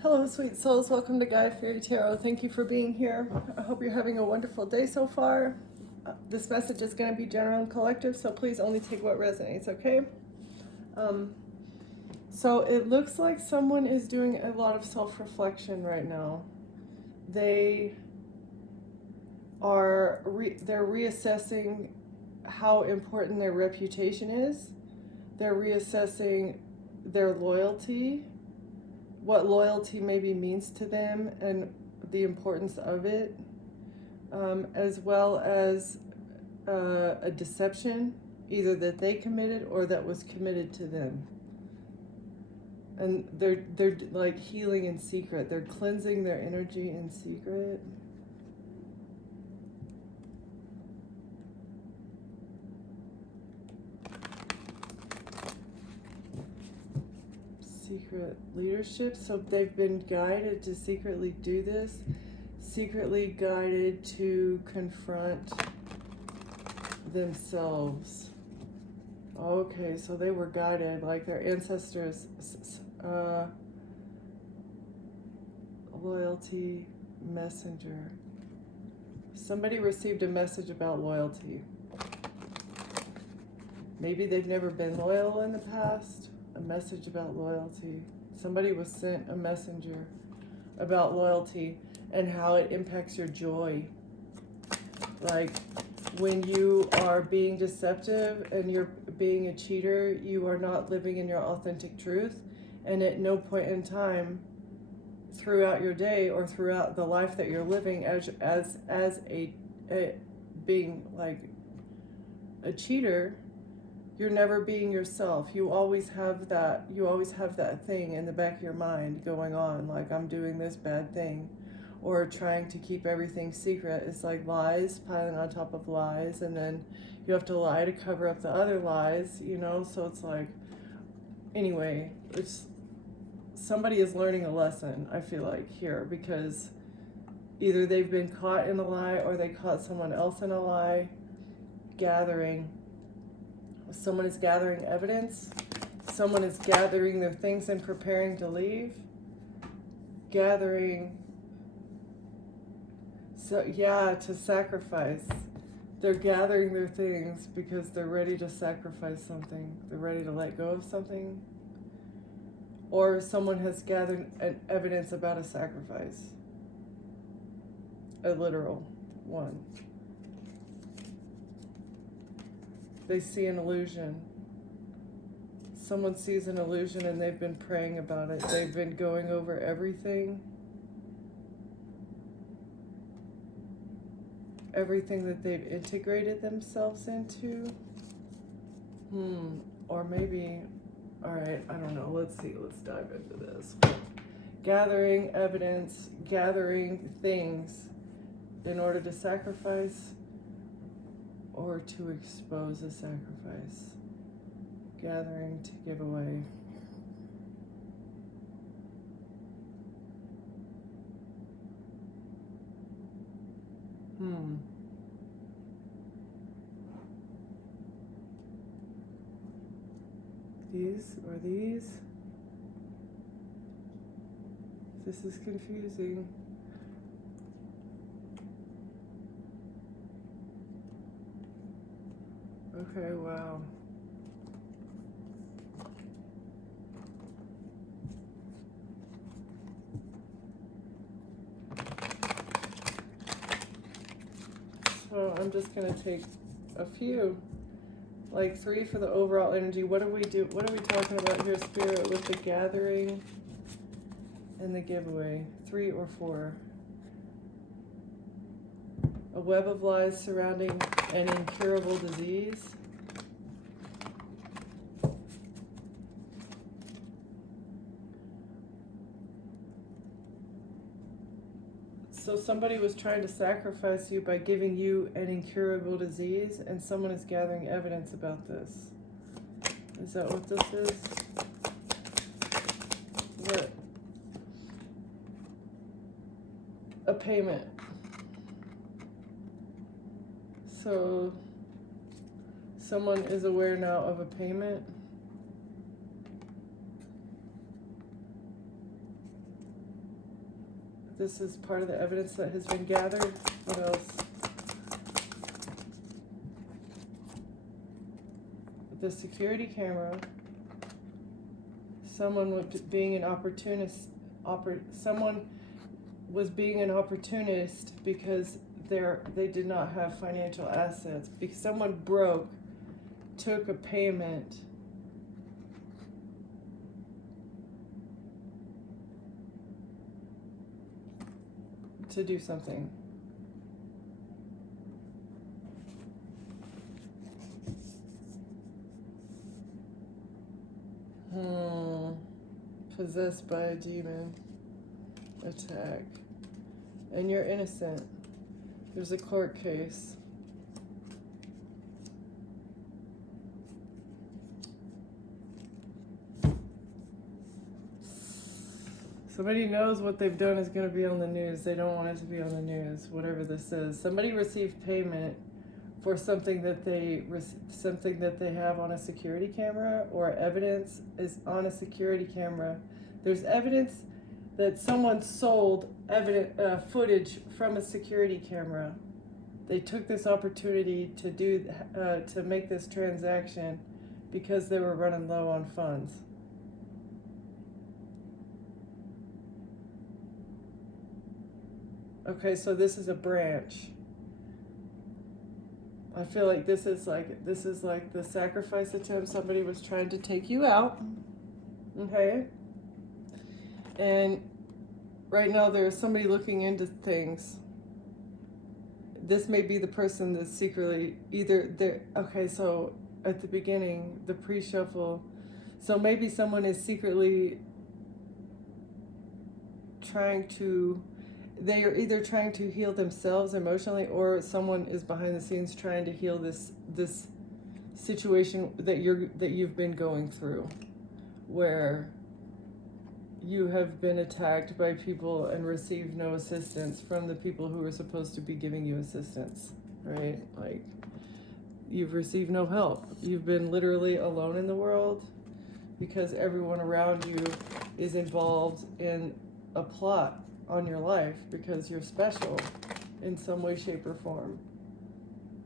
Hello, sweet souls. Welcome to Guide Fairy Tarot. Thank you for being here. I hope you're having a wonderful day so far. This message is going to be general and collective, so please only take what resonates, okay? So it looks like someone is doing a lot of self-reflection right now. They are they're reassessing how important their reputation is. They're reassessing their loyalty, what loyalty maybe means to them and the importance of it, as well as a deception, either that they committed or that was committed to them. And they're like healing in secret. They're cleansing their energy in secret. Secret leadership. So they've been guided to secretly do this, secretly guided to confront themselves. Okay, so they were guided, like their ancestors, loyalty messenger. Somebody received a message about loyalty. Maybe they've never been loyal in the past. A message about loyalty. Somebody was sent a messenger about loyalty and how it impacts your joy. Like when you are being deceptive and you're being a cheater, you are not living in your authentic truth, and at no point in time throughout your day or throughout the life that you're living as a being like a cheater, you're never being yourself. You always have that thing in the back of your mind going on, like, I'm doing this bad thing, or trying to keep everything secret. It's like lies piling on top of lies, and then you have to lie to cover up the other lies, so it's like, anyway, it's somebody is learning a lesson, I feel like, here, because either they've been caught in a lie or they caught someone else in a lie. Someone is gathering evidence. Someone is gathering their things and preparing to leave. To sacrifice. They're gathering their things because they're ready to sacrifice something. They're ready to let go of something. Or someone has gathered evidence about a sacrifice. A literal one. They see an illusion. Someone sees an illusion and they've been praying about it. They've been going over everything that they've integrated themselves into. Or maybe, all right, I don't know. Let's see. Let's dive into this. Gathering evidence, gathering things in order to sacrifice or to expose a sacrifice. Gathering to give away. These or these? This is confusing. Okay, wow. So I'm just gonna take a few, like 3 for the overall energy. What are we talking about here, Spirit, with the gathering and the giveaway? 3 or 4. A web of lies surrounding an incurable disease. So somebody was trying to sacrifice you by giving you an incurable disease, and someone is gathering evidence about this. Is that what this is? What? A payment. So someone is aware now of a payment. This is part of the evidence that has been gathered. What else? The security camera. Someone was being an opportunist. Someone was being an opportunist because they did not have financial assets. Because someone broke, took a payment, to do something. Possessed by a demon. Attack. And you're innocent. There's a court case. Somebody knows what they've done is going to be on the news. They don't want it to be on the news, whatever this is. Somebody received payment for something that they have on a security camera, or evidence is on a security camera. There's evidence that someone sold footage from a security camera. They took this opportunity to make this transaction because they were running low on funds. Okay, so this is a branch. I feel like this is like the sacrifice attempt. Somebody was trying to take you out. Okay? And right now there's somebody looking into things. This may be the person that's secretly either there. Okay, so at the beginning, the pre-shuffle. So maybe someone is secretly they are either trying to heal themselves emotionally, or someone is behind the scenes trying to heal this situation that you've been going through, where you have been attacked by people and received no assistance from the people who are supposed to be giving you assistance, right? Like, you've received no help. You've been literally alone in the world because everyone around you is involved in a plot on your life because you're special in some way, shape, or form.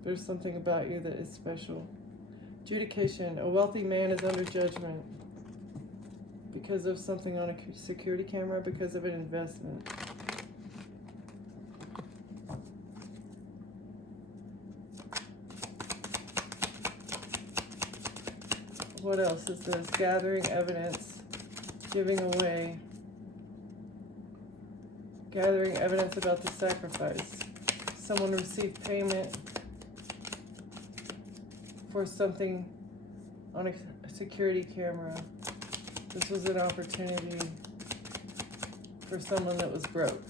There's something about you that is special. Adjudication. A wealthy man is under judgment because of something on a security camera, because of an investment. What else is this? Gathering evidence, giving away. Gathering evidence about the sacrifice. Someone received payment for something on a security camera. This was an opportunity for someone that was broke.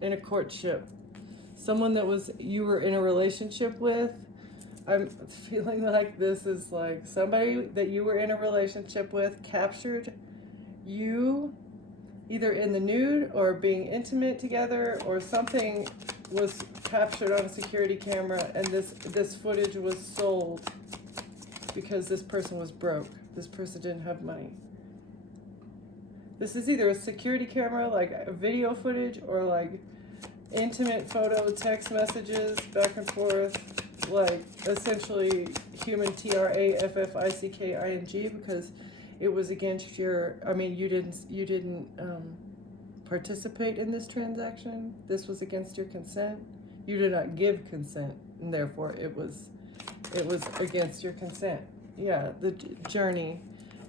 In a courtship. Someone that you were in a relationship with. I'm feeling like this is like somebody that you were in a relationship with captured you either in the nude or being intimate together, or something was captured on a security camera, and this footage was sold because this person was broke. This person didn't have money. This is either a security camera, like a video footage, or like intimate photo, text messages, back and forth, like essentially human trafficking, because it was against your, you didn't participate in this transaction. This was against your consent. You did not give consent, and therefore it was against your consent. Yeah, the journey,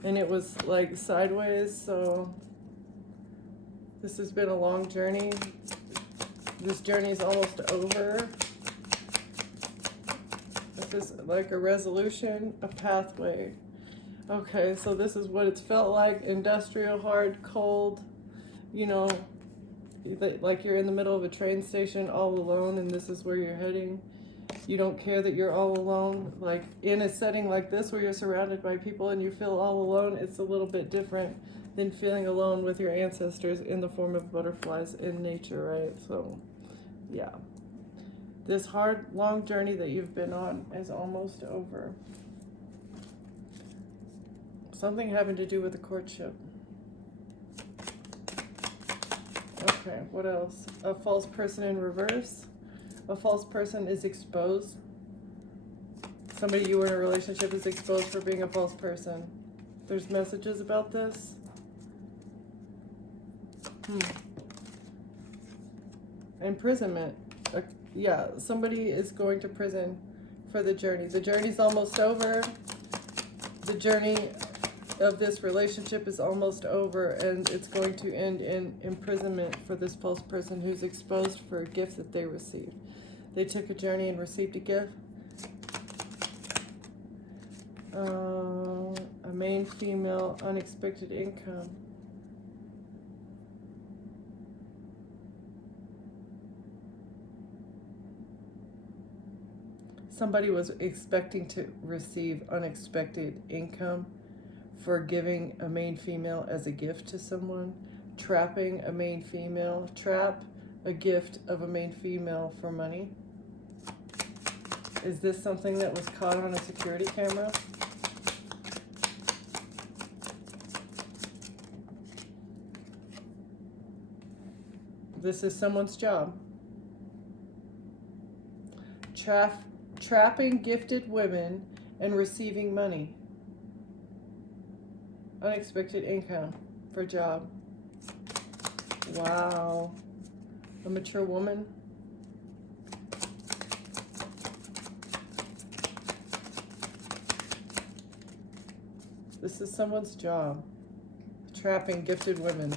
and it was like sideways. So this has been a long journey. This journey is almost over. This is like a resolution, a pathway. Okay, so this is what it's felt like. Industrial, hard, cold, like you're in the middle of a train station all alone, and this is where you're heading. You don't care that you're all alone. Like in a setting like this where you're surrounded by people and you feel all alone, it's a little bit different than feeling alone with your ancestors in the form of butterflies in nature, right? So, yeah. This hard, long journey that you've been on is almost over. Something having to do with the courtship. Okay, what else? A false person in reverse. A false person is exposed. Somebody you were in a relationship is exposed for being a false person. There's messages about this. Imprisonment. Yeah, somebody is going to prison for the journey. The journey's almost over. The journey of this relationship is almost over, and it's going to end in imprisonment for this false person who's exposed for a gift that they received. They took a journey and received a gift. A main female, unexpected income. Somebody was expecting to receive unexpected income for giving a main female as a gift to someone, trapping a main female, trap a gift of a main female for money. Is this something that was caught on a security camera? This is someone's job. Trapping gifted women and receiving money. Unexpected income for job. Wow. A mature woman. This is someone's job. Trapping gifted women.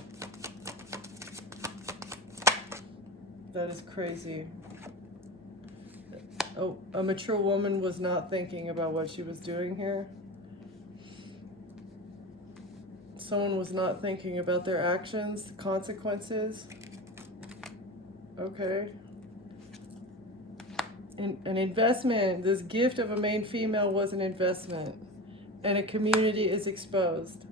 That is crazy. Oh, a mature woman was not thinking about what she was doing here. Someone was not thinking about their actions, consequences. Okay. An investment, this gift of a main female was an investment, and a community is exposed.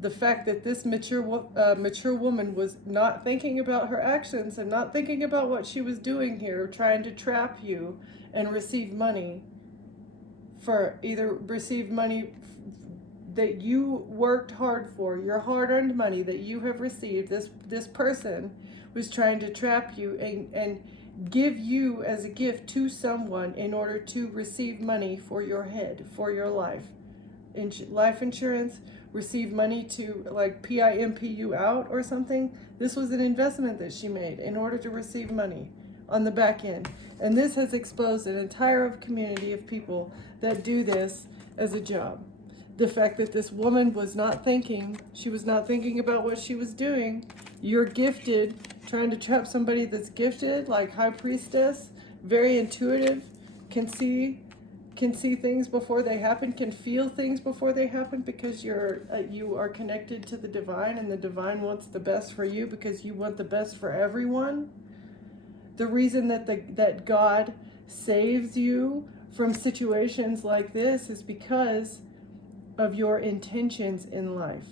The fact that this mature woman was not thinking about her actions and not thinking about what she was doing here, trying to trap you and receive money for money that you worked hard for, your hard-earned money that you have received. This person was trying to trap you and give you as a gift to someone in order to receive money for your head, for your life. Life insurance, receive money to like PIMP you out or something. This was an investment that she made in order to receive money on the back end. And this has exposed an entire community of people that do this as a job. The fact that this woman was not thinking, she was not thinking about what she was doing. You're gifted, trying to trap somebody that's gifted, like high priestess, very intuitive, can see things before they happen, can feel things before they happen, because you are connected to the divine, and the divine wants the best for you because you want the best for everyone. The reason that God saves you from situations like this is because of your intentions in life.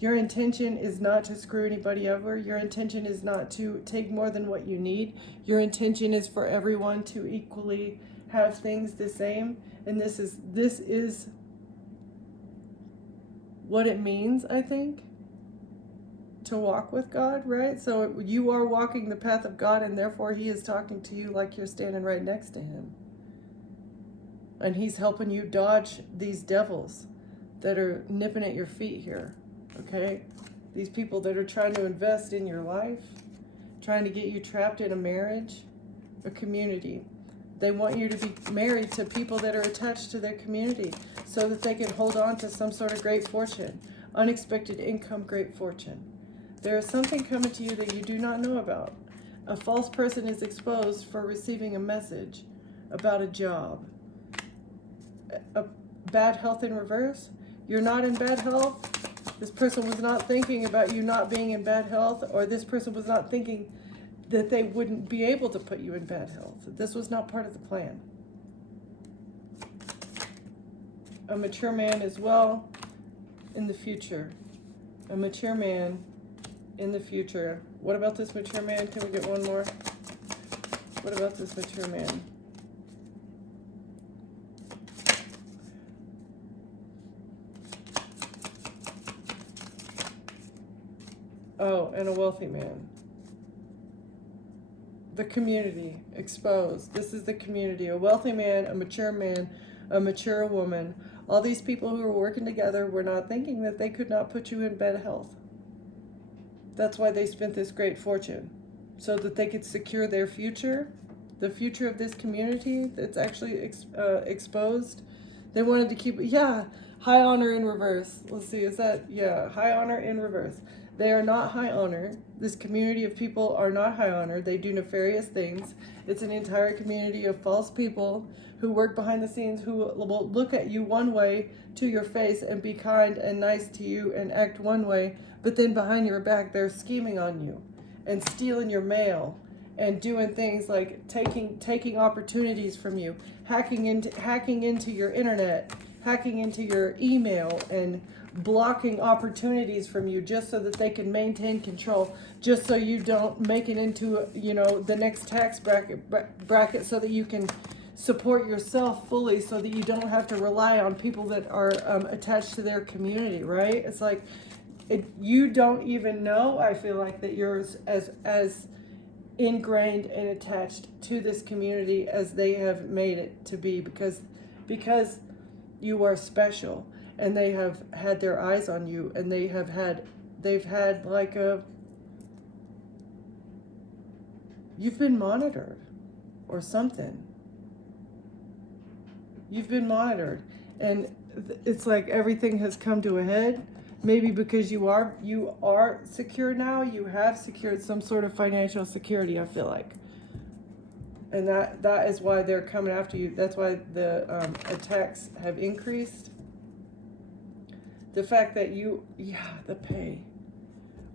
Your intention is not to screw anybody over. Your intention is not to take more than what you need. Your intention is for everyone to equally have things the same. And this is what it means, I think, to walk with God, right? So you are walking the path of God, and therefore He is talking to you like you're standing right next to Him. And He's helping you dodge these devils that are nipping at your feet here, okay? These people that are trying to invest in your life, trying to get you trapped in a marriage, a community. They want you to be married to people that are attached to their community so that they can hold on to some sort of great fortune, unexpected income, great fortune. There is something coming to you that you do not know about. A false person is exposed for receiving a message about a job. A bad health in reverse. You're not in bad health. This person was not thinking about you not being in bad health, or this person was not thinking that they wouldn't be able to put you in bad health. This was not part of the plan. A mature man as well in the future. A mature man in the future. What about this mature man? Can we get one more? What about this mature man? Oh, and a wealthy man. The community exposed. This is the community. A wealthy man, a mature woman. All these people who were working together were not thinking that they could not put you in bad health. That's why they spent this great fortune, so that they could secure their future, the future of this community that's actually exposed. They wanted to keep, yeah, high honor in reverse. Let's see, is that, yeah, high honor in reverse. They are not high honor. This community of people are not high honor. They do nefarious things. It's an entire community of false people who work behind the scenes, who will look at you one way to your face and be kind and nice to you and act one way, but then behind your back they're scheming on you and stealing your mail and doing things like taking opportunities from you, hacking into your internet, hacking into your email, and blocking opportunities from you just so that they can maintain control, just so you don't make it into, you know, the next tax bracket so that you can support yourself fully, so that you don't have to rely on people that are attached to their community, right? It's like, you don't even know, I feel like, that you're as ingrained and attached to this community as they have made it to be, because you are special, and they have had their eyes on you, and they've had like you've been monitored or something. You've been monitored, and it's like everything has come to a head. Maybe because you are secure now. You have secured some sort of financial security, I feel like, and that is why they're coming after you. That's why the attacks have increased. The fact that the pay,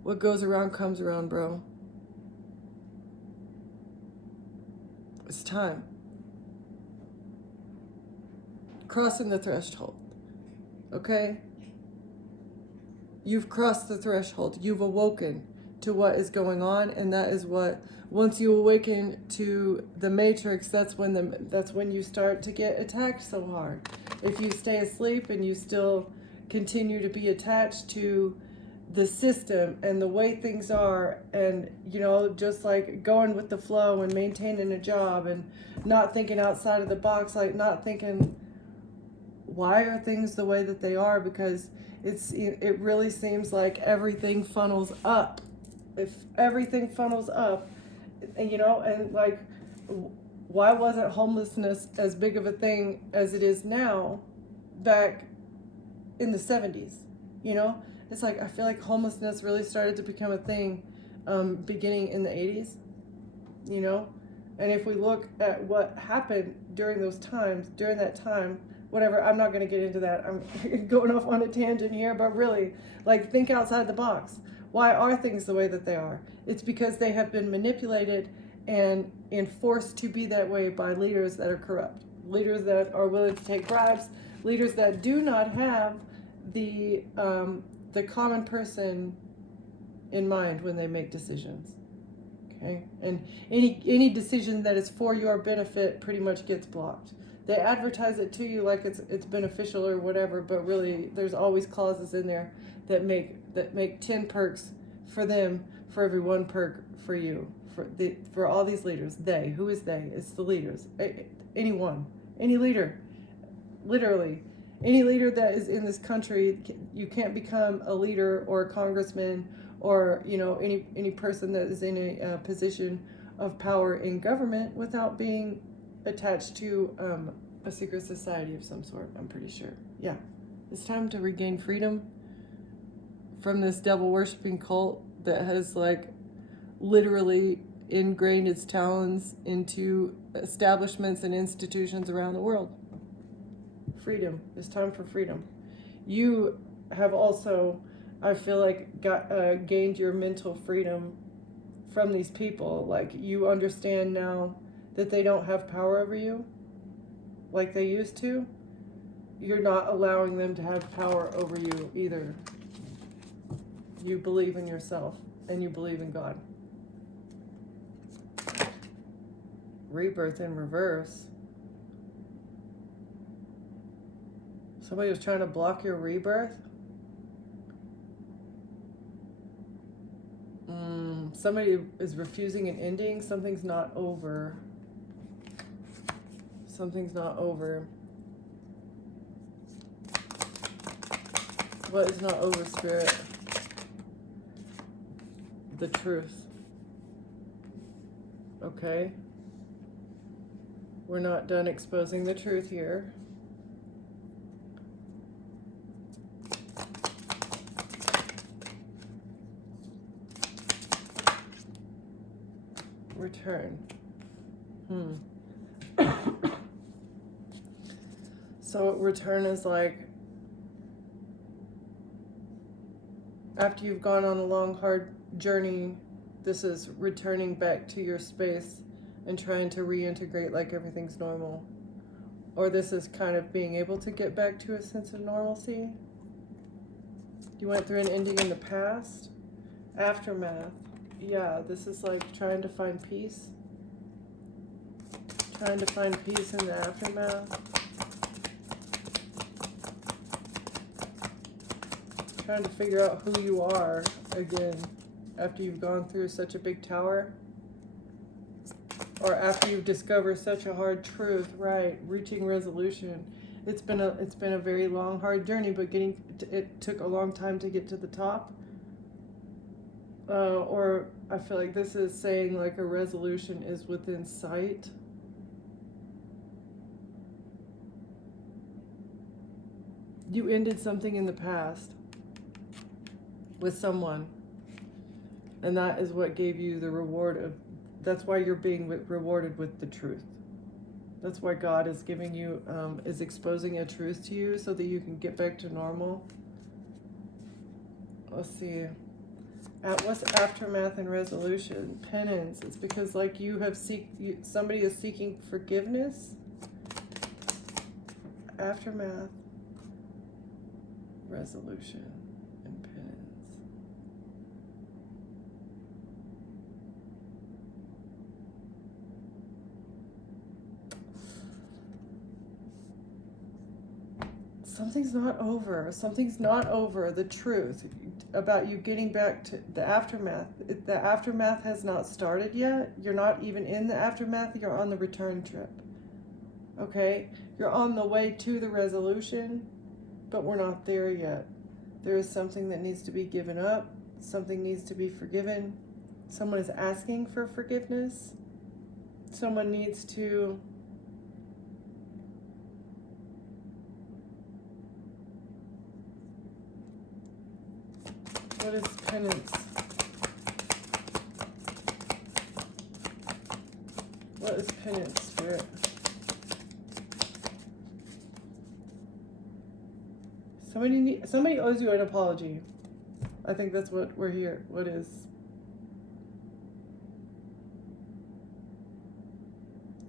what goes around comes around, bro. It's time. Crossing the threshold, okay? You've crossed the threshold. You've awoken to what is going on, and that is what, once you awaken to the matrix, that's when you start to get attacked so hard. If you stay asleep and you still continue to be attached to the system and the way things are, and, you know, just like going with the flow and maintaining a job and not thinking outside of the box, like not thinking, why are things the way that they are? Because it really seems like everything funnels up. If everything funnels up, and, you know, and like, why wasn't homelessness as big of a thing as it is now back in the 70s? You know, it's like, I feel like homelessness really started to become a thing beginning in the 80s, you know? And if we look at what happened during that time, whatever, I'm not going to get into that. I'm going off on a tangent here, but really, like, think outside the box. Why are things the way that they are? It's because they have been manipulated and enforced to be that way by leaders that are corrupt, leaders that are willing to take bribes, leaders that do not have the common person in mind when they make decisions. Okay, and any decision that is for your benefit pretty much gets blocked. They advertise it to you like it's beneficial or whatever, but really there's always clauses in there that make 10 perks for them for every 1 perk for you. For all these leaders, who is they? It's the leaders. Any leader, literally, any leader that is in this country. You can't become a leader or a congressman or, you know, any person that is in a position of power in government without being attached to a secret society of some sort, I'm pretty sure. Yeah, it's time to regain freedom from this devil worshipping cult that has, like, literally ingrained its talons into establishments and institutions around the world. Freedom. It's time for freedom. You have also, I feel like, gained your mental freedom from these people. Like, you understand now that they don't have power over you like they used to. You're not allowing them to have power over you either. You believe in yourself and you believe in God. Rebirth in reverse. Somebody was trying to block your rebirth. Somebody is refusing an ending. Something's not over. Something's not over. What is not over, Spirit? The truth. Okay. We're not done exposing the truth here. Return. So return is like after you've gone on a long, hard journey, this is returning back to your space and trying to reintegrate like everything's normal. Or this is kind of being able to get back to a sense of normalcy. You went through an ending in the past. Aftermath. Yeah, this is like trying to find peace. Trying to find peace in the aftermath. Trying to figure out who you are again after you've gone through such a big tower. Or after you've discovered such a hard truth, right? Reaching resolution. It's been a very long, hard journey, but it took a long time to get to the top. Or I feel like this is saying like a resolution is within sight. You ended something in the past with someone, and that is what gave you the reward of, that's why you're being rewarded with the truth. That's why God is giving you, is exposing a truth to you so that you can get back to normal. Let's see. What's aftermath and resolution? Penance. It's because like somebody is seeking forgiveness. Aftermath, resolution, and penance. Something's not over. Something's not over. The truth about you getting back to the aftermath. The aftermath has not started yet. You're not even in the aftermath. You're on the return trip. Okay? You're on the way to the resolution, but we're not there yet. There is something that needs to be given up. Something needs to be forgiven. Someone is asking for forgiveness. Someone needs to what is penance? What is penance, Spirit? Somebody owes you an apology. I think that's what we're here. What is?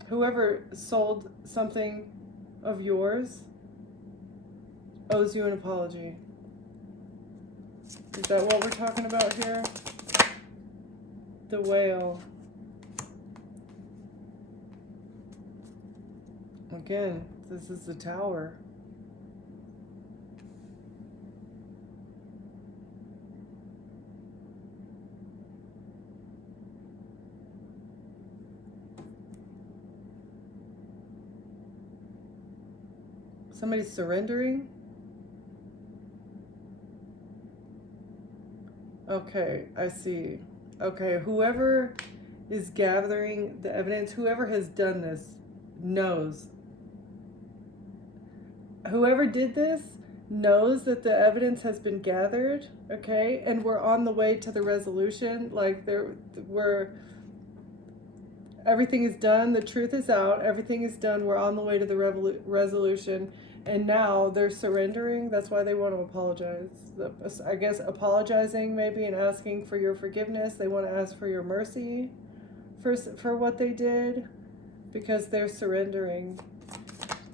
Whoever sold something of yours owes you an apology. Is that what we're talking about here? The whale. Again, this is the tower. Somebody's surrendering? Okay, I see. Okay, whoever is gathering the evidence, whoever has done this knows. Whoever did this knows that the evidence has been gathered, okay? And we're on the way to the resolution. Like everything is done, the truth is out, everything is done, we're on the way to the resolution. And now they're surrendering. That's why they want to apologize. I guess apologizing maybe and asking for your forgiveness. They want to ask for your mercy for what they did, because they're surrendering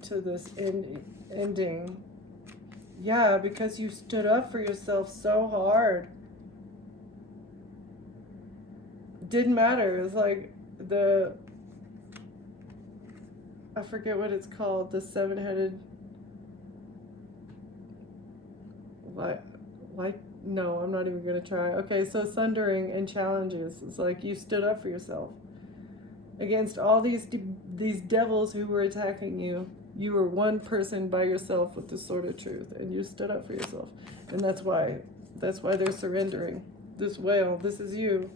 to this ending. Yeah, because you stood up for yourself so hard. Didn't matter. It was like I forget what it's called, the seven-headed Like, no, I'm not even going to try. Okay, so sundering and challenges. It's like you stood up for yourself against all these devils who were attacking you. You were one person by yourself with the sword of truth, and you stood up for yourself. And that's why they're surrendering. This whale, this is you.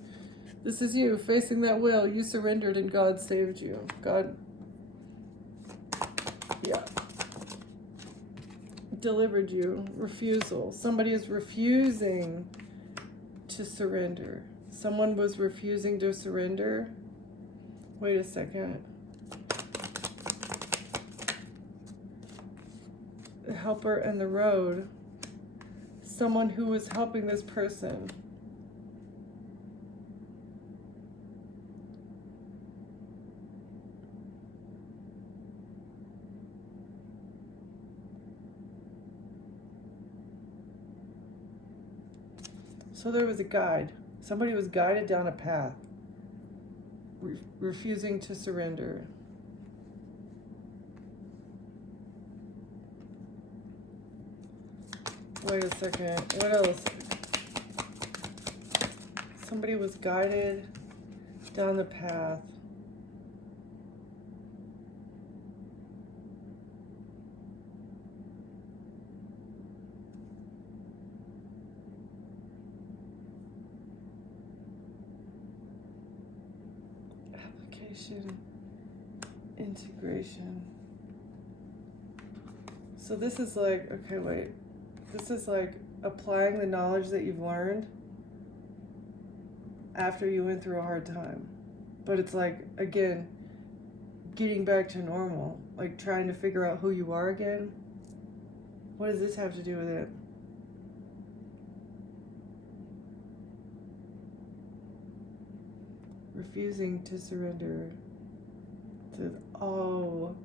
This is you facing that whale. You surrendered and God saved you. God, yeah, delivered you. Refusal. Somebody is refusing to surrender. Someone was refusing to surrender. Wait a second. The helper and the road. Someone who was helping this person. So there was a guide. Somebody was guided down a path, refusing to surrender. Wait a second. What else? Somebody was guided down the path. Application, integration. So this is like, okay, wait. This is like applying the knowledge that you've learned after you went through a hard time. But it's like, again, getting back to normal, like trying to figure out who you are again. What does this have to do with it? Refusing to surrender to, oh,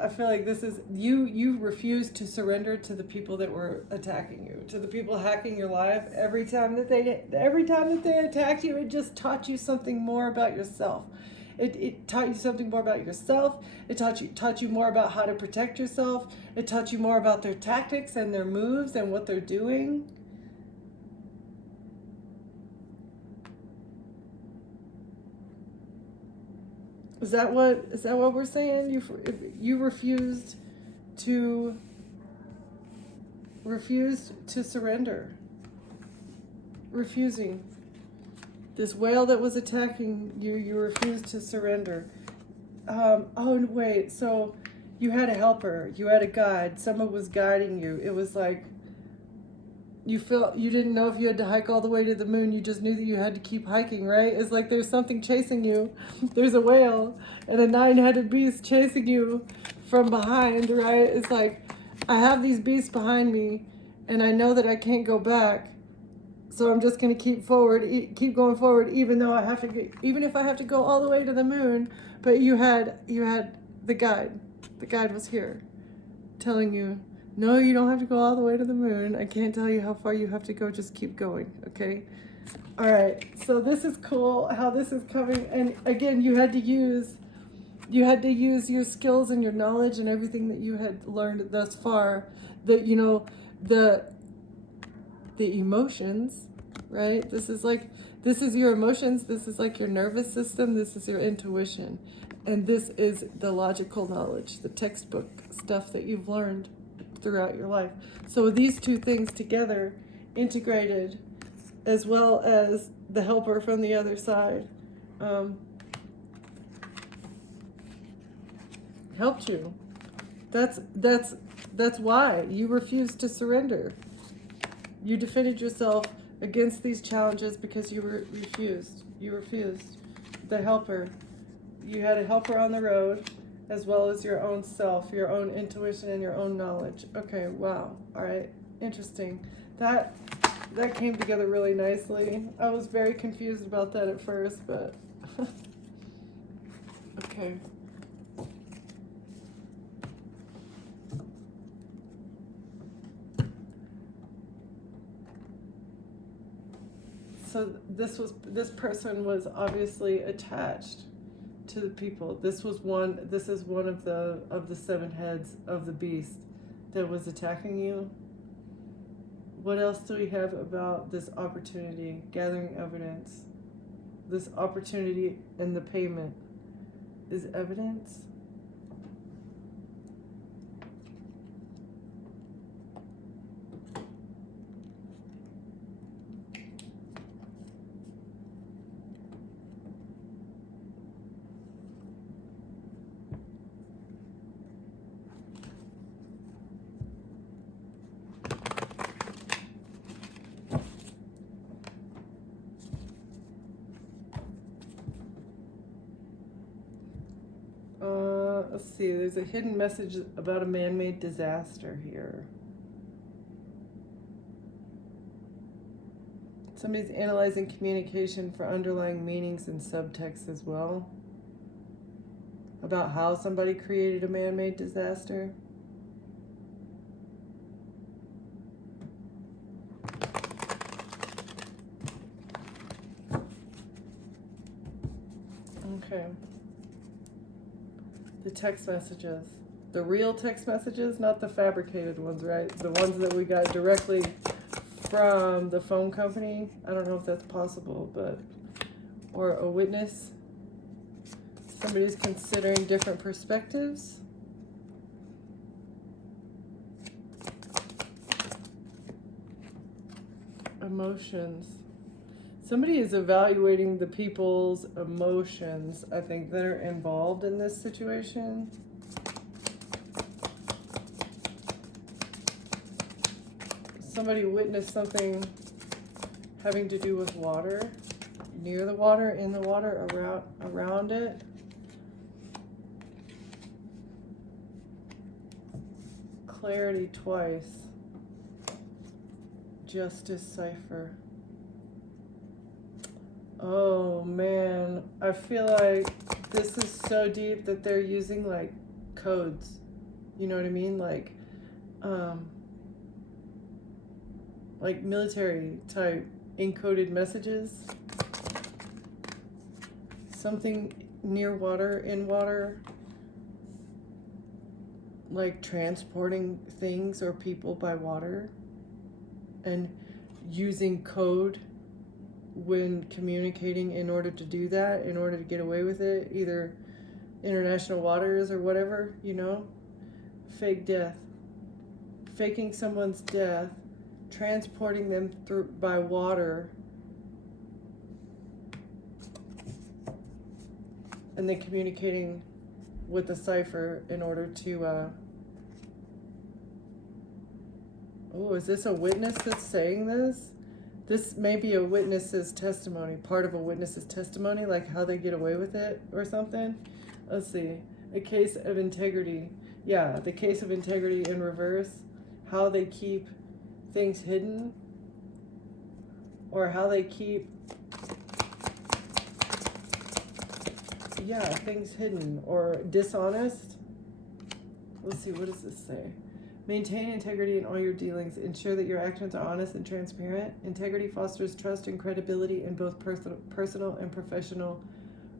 I feel like this is, you refused to surrender to the people that were attacking you, to the people hacking your life. Every time that they attacked you, it just taught you something more about yourself. It taught you something more about yourself. It taught you more about how to protect yourself. It taught you more about their tactics and their moves and what they're doing. Is that what we're saying? You refused to surrender. Refusing. This whale that was attacking you, you refused to surrender. Oh wait, so you had a helper, you had a guide, someone was guiding you. It was like you didn't know if you had to hike all the way to the moon. You just knew that you had to keep hiking, right? It's like there's something chasing you. There's a whale and a 9-headed beast chasing you from behind, right? It's like, I have these beasts behind me and I know that I can't go back. So I'm just going to keep going forward, even if I have to go all the way to the moon. But you had the guide. The guide was here telling you, no, you don't have to go all the way to the moon. I can't tell you how far you have to go. Just keep going, okay? All right. So this is cool how this is coming. And again, you had to use your skills and your knowledge and everything that you had learned thus far. The emotions, right? This is your emotions. This is like your nervous system. This is your intuition. And this is the logical knowledge, the textbook stuff that you've learned throughout your life. So these two things together, integrated, as well as the helper from the other side, helped you. That's why you refused to surrender. You defended yourself against these challenges because you refused. You refused. The helper. You had a helper on the road, as well as your own self, your own intuition, and your own knowledge. Okay, wow. All right, interesting. That came together really nicely. I was very confused about that at first, but okay. So this person was obviously attached to the people. This is one of the 7 heads of the beast that was attacking you. What else do we have about this opportunity, gathering evidence? This opportunity and the payment is evidence? Let's see, there's a hidden message about a man-made disaster here. Somebody's analyzing communication for underlying meanings and subtext as well. About how somebody created a man-made disaster. Okay. The text messages. The real text messages, not the fabricated ones, right? The ones that we got directly from the phone company. I don't know if that's possible, but, or a witness. Somebody's considering different perspectives. Emotions. Somebody is evaluating the people's emotions, I think, that are involved in this situation. Somebody witnessed something having to do with water, near the water, in the water, around it. Clarity twice. Justice cipher. Oh man, I feel like this is so deep that they're using like codes. You know what I mean? Like military type encoded messages. Something near water, in water, like transporting things or people by water and using code when communicating in order to do that, in order to get away with it, either international waters or whatever, you know. Fake death, faking someone's death, transporting them through by water, and then communicating with the cipher in order to oh, is this a witness that's saying this? This may be a witness's testimony, part of a witness's testimony, like how they get away with it or something. Let's see. A case of integrity. Yeah, the case of integrity in reverse. How they keep things hidden. Or how they keep, yeah, things hidden or dishonest. Let's see, what does this say? Maintain integrity in all your dealings. Ensure that your actions are honest and transparent. Integrity fosters trust and credibility in both personal and professional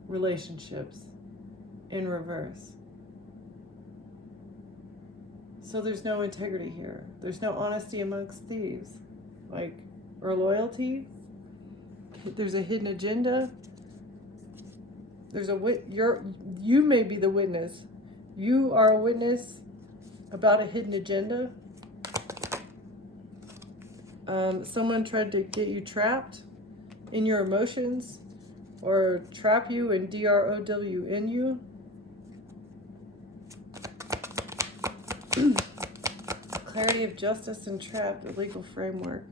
relationships. In reverse. So there's no integrity here. There's no honesty amongst thieves. Or loyalty. There's a hidden agenda. There's you may be the witness. You are a witness about a hidden agenda. Someone tried to get you trapped in your emotions, or trap you and DROWN you. Clarity of justice and trap, the legal framework.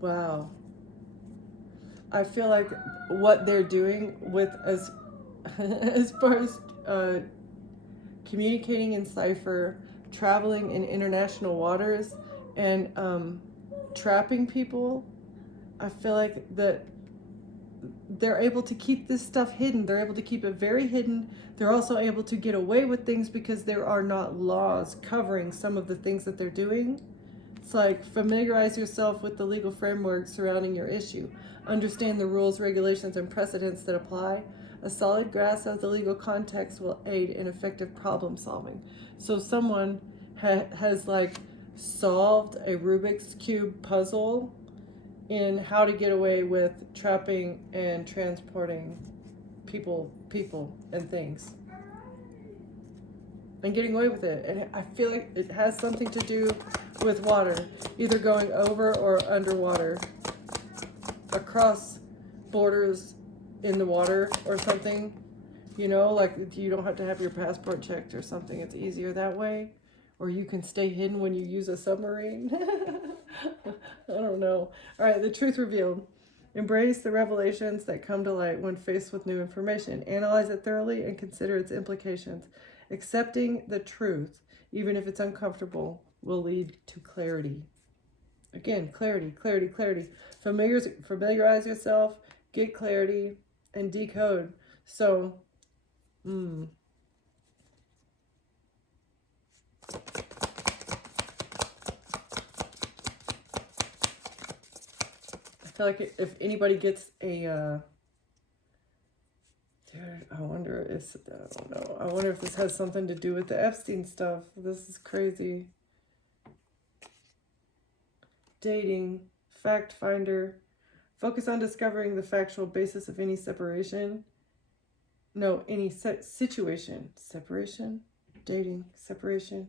Wow. I feel like what they're doing with as far as communicating in cipher, traveling in international waters, and trapping people, I feel like that they're able to keep this stuff hidden. They're able to keep it very hidden. They're also able to get away with things because there are not laws covering some of the things that they're doing. It's like familiarize yourself with the legal framework surrounding your issue. Understand the rules, regulations, and precedents that apply. A solid grasp of the legal context will aid in effective problem solving. So someone has like solved a Rubik's Cube puzzle in how to get away with trapping and transporting people, and things. And getting away with it. And I feel like it has something to do with water, either going over or underwater, across borders in the water or something. You know, like you don't have to have your passport checked or something. It's easier that way. Or you can stay hidden when you use a submarine. I don't know. All right, the truth revealed. Embrace the revelations that come to light when faced with new information. Analyze it thoroughly and consider its implications. Accepting the truth, even if it's uncomfortable, will lead to clarity. Again, clarity, clarity, clarity. Familiarize yourself, get clarity, and decode. So, I feel like if anybody gets a, dude, I wonder if, I don't know. I wonder if this has something to do with the Epstein stuff. This is crazy. Dating, fact finder. Focus on discovering the factual basis of any separation. No, any situation. Separation? Dating, separation.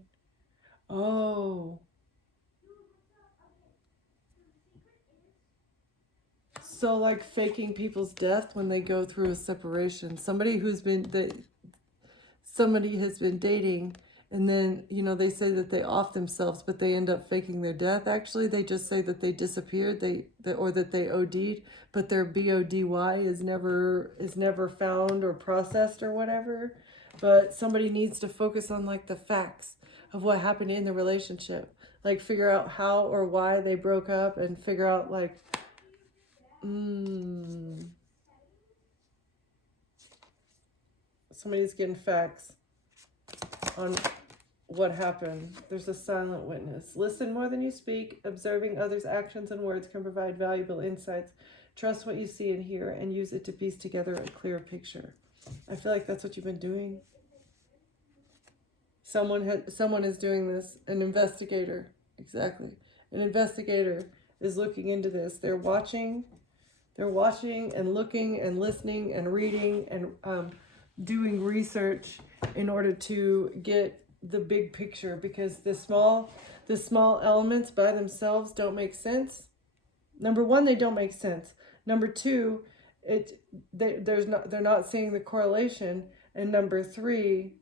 Oh. So like faking people's death when they go through a separation. Somebody has been dating, and then, you know, they say that they off themselves, but they end up faking their death. Actually, they just say that they disappeared, or that they OD'd, but their BODY is never found or processed or whatever. But somebody needs to focus on like the facts of what happened in the relationship. Like figure out how or why they broke up, and figure out like somebody's getting facts on what happened. There's a silent witness. Listen more than you speak. Observing others' actions and words can provide valuable insights. Trust what you see and hear and use it to piece together a clear picture. I feel like that's what you've been doing. Someone is doing this. An investigator. Exactly. An investigator is looking into this. They're watching and looking and listening and reading and doing research in order to get the big picture, because the small elements by themselves don't make sense. Number one, they don't make sense. Number two, they're not seeing the correlation. And number three,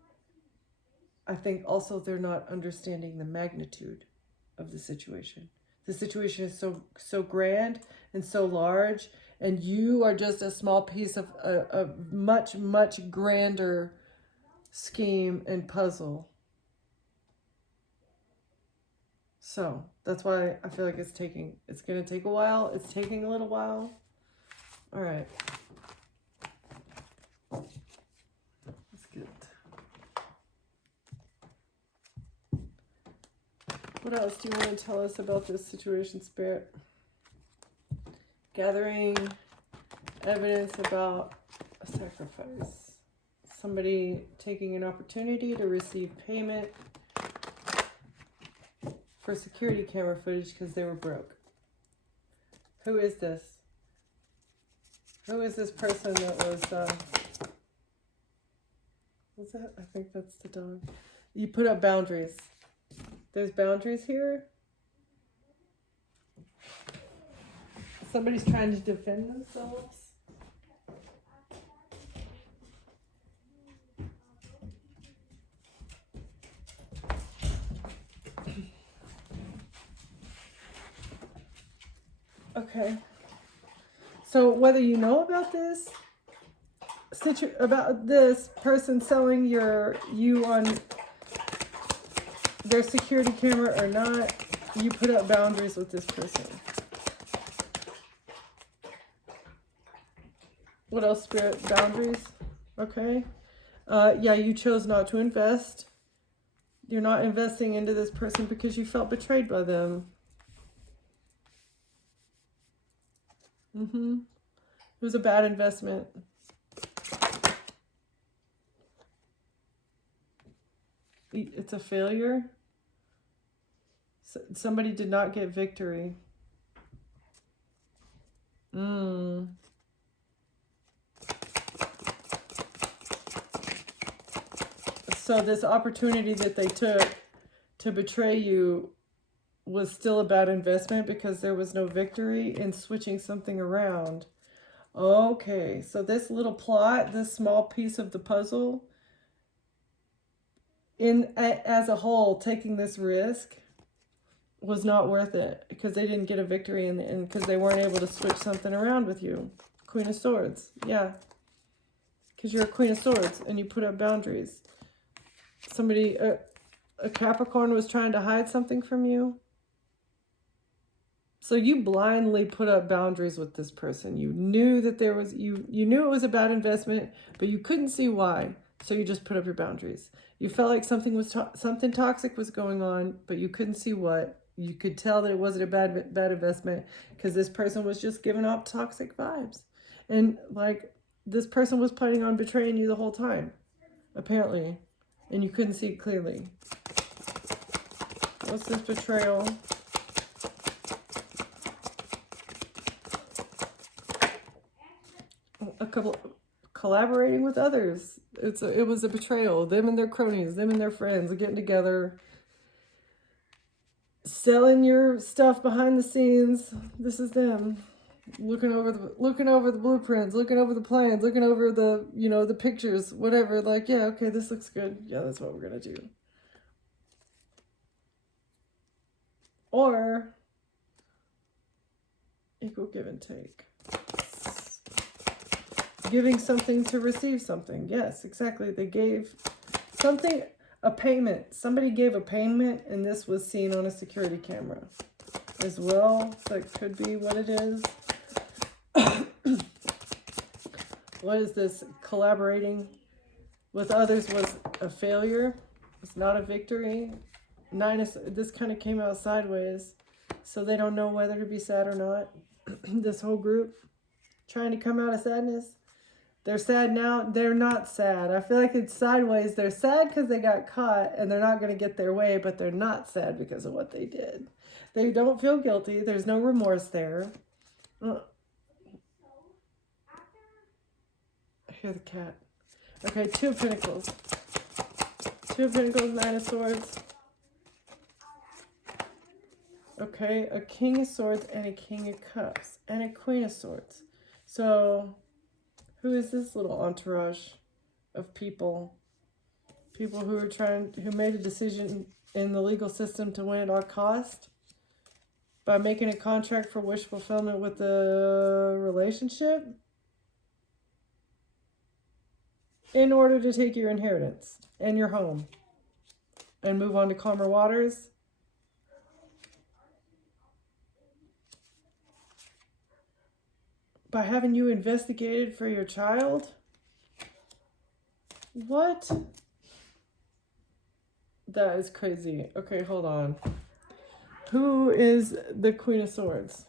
I think also they're not understanding the magnitude of the situation. The situation is so grand and so large, and you are just a small piece of a much, much grander scheme and puzzle. So that's why I feel like it's going to take a while. It's taking a little while. All right. That's good. What else do you want to tell us about this situation, Spirit? Gathering evidence about a sacrifice. Somebody taking an opportunity to receive payment for security camera footage because they were broke. Who is this? Who is this person that was, what's that? I think that's the dog. You put up boundaries. There's boundaries here. Somebody's trying to defend themselves. Okay. So whether you know about this, about this person selling you on their security camera or not, you put up boundaries with this person. What else, Spirit? Boundaries. Okay. Yeah, you chose not to invest. You're not investing into this person because you felt betrayed by them. Mm-hmm. It was a bad investment. It's a failure. Somebody did not get victory. So this opportunity that they took to betray you was still a bad investment because there was no victory in switching something around. Okay, so this little plot, this small piece of the puzzle, as a whole, taking this risk was not worth it because they didn't get a victory and because they weren't able to switch something around with you. Queen of Swords, yeah. Because you're a Queen of Swords and you put up boundaries. Somebody, a Capricorn was trying to hide something from you. So you blindly put up boundaries with this person. You knew that there was, you knew it was a bad investment, but you couldn't see why. So you just put up your boundaries. You felt like something was something toxic was going on, but you couldn't see what. You could tell that it wasn't a bad investment because this person was just giving off toxic vibes. And like this person was planning on betraying you the whole time, apparently. And you couldn't see it clearly. What's this betrayal? A couple collaborating with others. It was a betrayal. Them and their cronies, them and their friends getting together, selling your stuff behind the scenes. This is them looking over the blueprints, looking over the plans, looking over the the pictures, whatever. Like, yeah, okay, this looks good. Yeah, that's what we're gonna do. Or equal give and take. Giving something to receive something. Yes, exactly. They gave something, a payment. Somebody gave a payment, and this was seen on a security camera as well. That could be what it is. What is this? Collaborating with others was a failure. It's not a victory. This kind of came out sideways, so they don't know whether to be sad or not. This whole group trying to come out of sadness. They're sad now. They're not sad. I feel like it's sideways. They're sad because they got caught and they're not going to get their way, but they're not sad because of what they did. They don't feel guilty. There's no remorse there. I hear the cat. Okay, Two of Pentacles. Two of Pentacles, Nine of Swords. Okay, a King of Swords and a King of Cups and a Queen of Swords. So who is this little entourage of people? People who are who made a decision in the legal system to win at all cost by making a contract for wish fulfillment with the relationship in order to take your inheritance and your home and move on to calmer waters. By having you investigated for your child? What? That is crazy. Okay, hold on. Who is the Queen of Swords?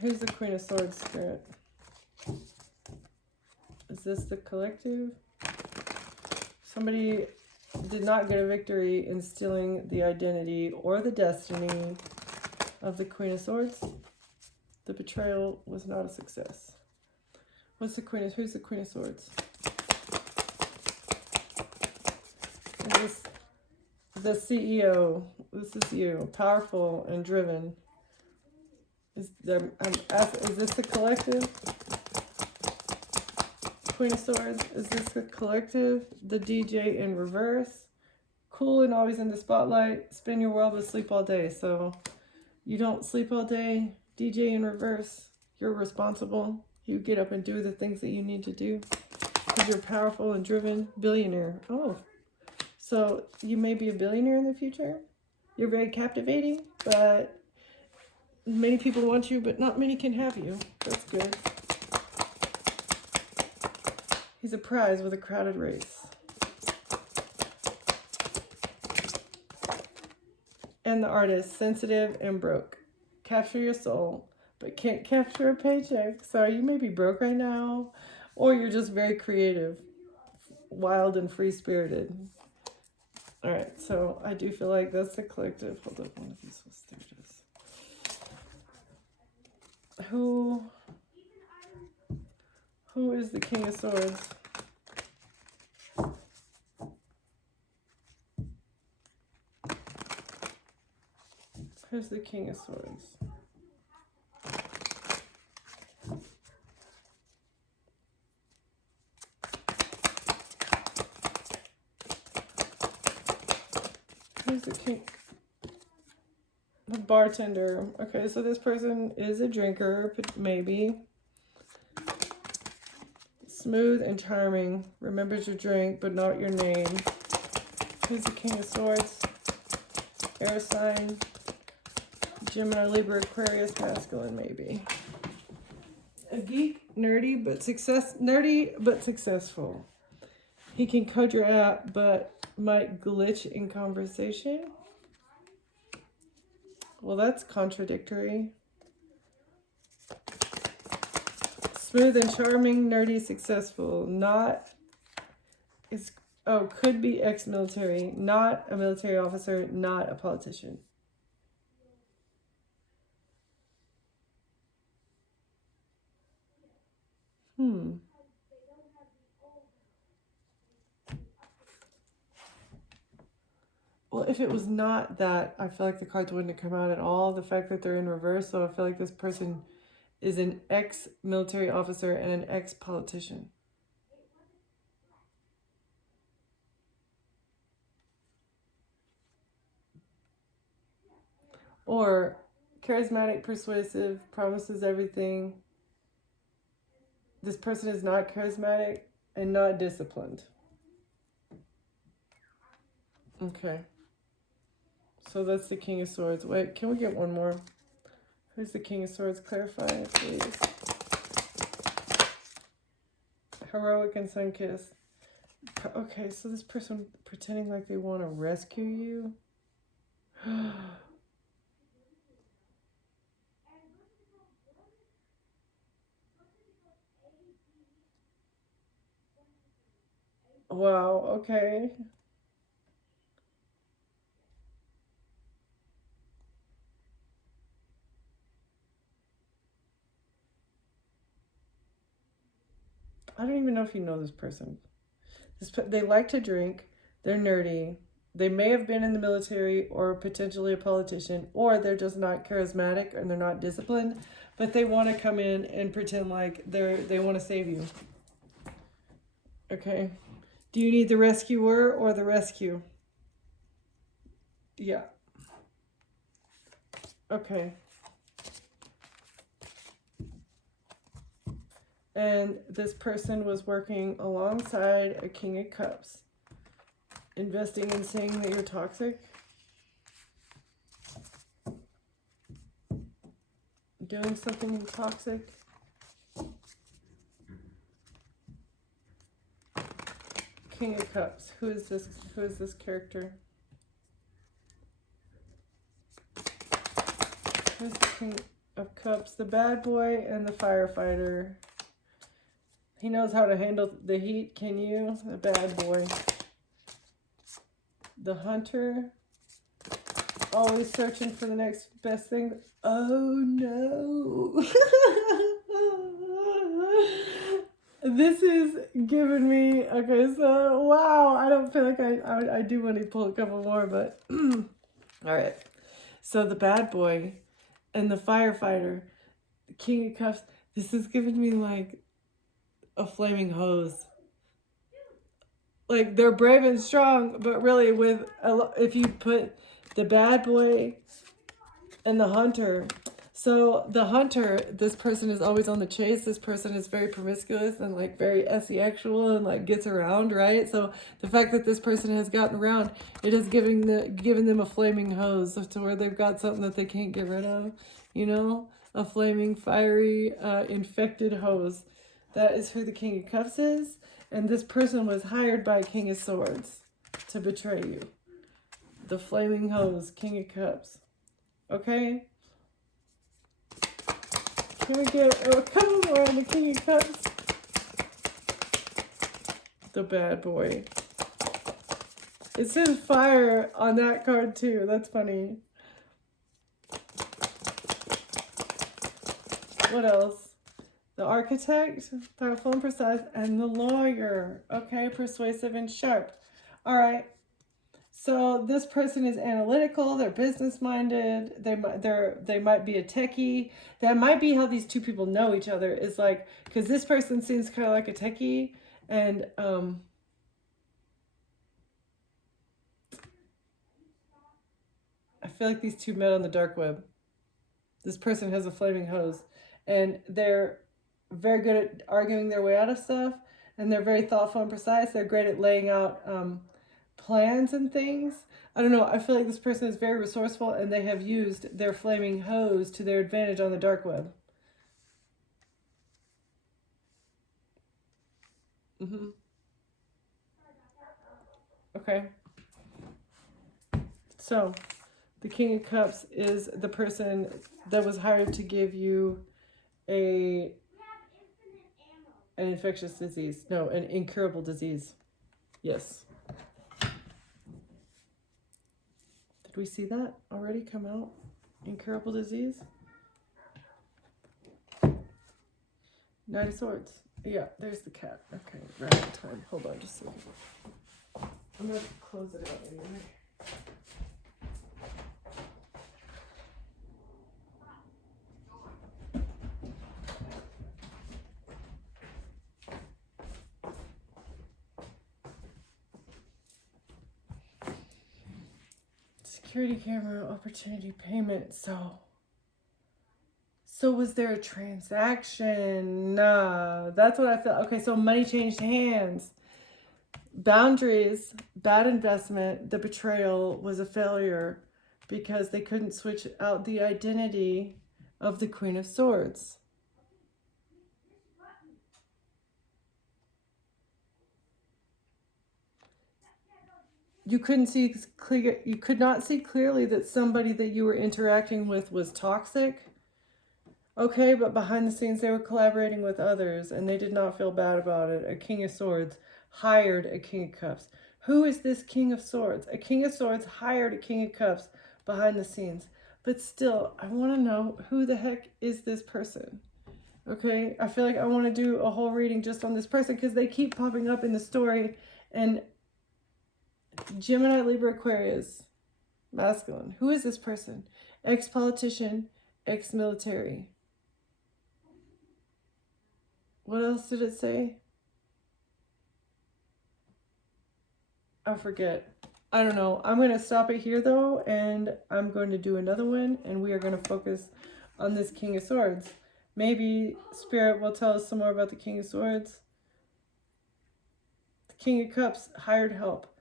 Who's the Queen of Swords, Spirit? Is this the collective? Somebody did not get a victory in stealing the identity or the destiny of the Queen of Swords. The betrayal was not a success. Who's the Queen of Swords? Is this the CEO? This is you, powerful and driven. Is this the collective? Queen of Swords, is this the collective? The DJ in reverse. Cool and always in the spotlight. Spin your world but sleep all day. So you don't sleep all day. DJ in reverse. You're responsible. You get up and do the things that you need to do because you're powerful and driven. Billionaire. Oh, so you may be a billionaire in the future. You're very captivating, but many people want you, but not many can have you. That's good. He's a prize with a crowded race. And the artist, sensitive and broke. Capture your soul, but can't capture a paycheck. So you may be broke right now, or you're just very creative, wild and free-spirited. All right, so I do feel like that's the collective. Hold up, one of these was there. Who is the King of Swords? Who's the King of Swords? Who's the king? The bartender. Okay, so this person is a drinker, maybe. Smooth and charming. Remembers your drink, but not your name. Who's the King of Swords? Air sign. Gemini, Libra, Aquarius, masculine, maybe. A geek, nerdy but successful. He can code your app, but might glitch in conversation. Well, that's contradictory. Smooth and charming, nerdy, successful. Could be ex-military, not a military officer, not a politician. Well, if it was not that, I feel like the cards wouldn't have come out at all. The fact that they're in reverse, so I feel like this person is an ex-military officer and an ex-politician. Or charismatic, persuasive, promises everything. This person is not charismatic and not disciplined. Okay. So that's the King of Swords. Wait, can we get one more? Who's the King of Swords? Clarify, please. Heroic and sun-kissed. Okay, so this person pretending like they want to rescue you. Wow, okay. I don't even know if you know this person. They like to drink. They're nerdy. They may have been in the military or potentially a politician, or they're just not charismatic and they're not disciplined, but they want to come in and pretend like they want to save you. Okay. Do you need the rescuer or the rescue? Yeah. Okay. And this person was working alongside a King of Cups. Investing in saying that you're toxic. Doing something toxic. King of Cups. Who is this? Who is this character? Who's the King of Cups? The bad boy and the firefighter. He knows how to handle the heat. Can you? The bad boy. The hunter. Always searching for the next best thing. Oh no. This is giving me, okay, so wow, I don't feel like I do want to pull a couple more, but all right. So the bad boy and the firefighter, the King of Cups, this is giving me like a flaming hose. Like they're brave and strong, but really if you put the bad boy and the hunter. So the hunter, this person is always on the chase. This person is very promiscuous and like very asexual and like gets around, right? So the fact that this person has gotten around, it is given them a flaming hose to where they've got something that they can't get rid of, you know? A flaming, fiery, infected hose. That is who the King of Cups is. And this person was hired by King of Swords to betray you. The flaming hose, King of Cups. Okay? Can we get a couple more on the King of Cups? The bad boy. It says fire on that card too. That's funny. What else? The architect, thoughtful and precise, and the lawyer. Okay, persuasive and sharp. All right. So this person is analytical. They're business-minded. They might be a techie. That might be how these two people know each other. Is like, because this person seems kind of like a techie, and I feel like these two met on the dark web. This person has a flaming hose, and they're very good at arguing their way out of stuff, and they're very thoughtful and precise. They're great at laying out plans and things. I don't know. I feel like this person is very resourceful, and they have used their flaming hose to their advantage on the dark web. Okay. So, the King of Cups is the person that was hired to give you an infectious disease. No, an incurable disease. Yes. Did we see that already come out? Incurable disease? Knight of Swords. Yeah, there's the cat. Okay, right on time. Hold on just a second. I'm going to close it out anyway. Security camera, opportunity payment. So was there a transaction? Nah, that's what I felt. Okay, so money changed hands. Boundaries, bad investment. The betrayal was a failure because they couldn't switch out the identity of the Queen of Swords. You couldn't see clear. You could not see clearly that somebody that you were interacting with was toxic. Okay, but behind the scenes they were collaborating with others, and they did not feel bad about it. A King of Swords hired a King of Cups. Who is this King of Swords? A King of Swords hired a King of Cups behind the scenes. But still, I want to know, who the heck is this person? Okay, I feel like I want to do a whole reading just on this person because they keep popping up in the story. And Gemini, Libra, Aquarius, masculine. Who is this person? Ex-politician, ex-military. What else did it say? I forget. I don't know. I'm going to stop it here though, and I'm going to do another one, and we are going to focus on this King of Swords. Maybe Spirit will tell us some more about the King of Swords. The King of Cups hired help.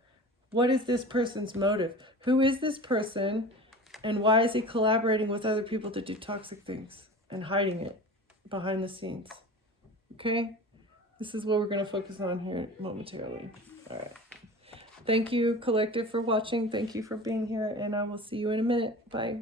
What is this person's motive? Who is this person, and why is he collaborating with other people to do toxic things and hiding it behind the scenes? Okay? This is what we're going to focus on here momentarily. All right. Thank you, Collective, for watching. Thank you for being here, and I will see you in a minute. Bye.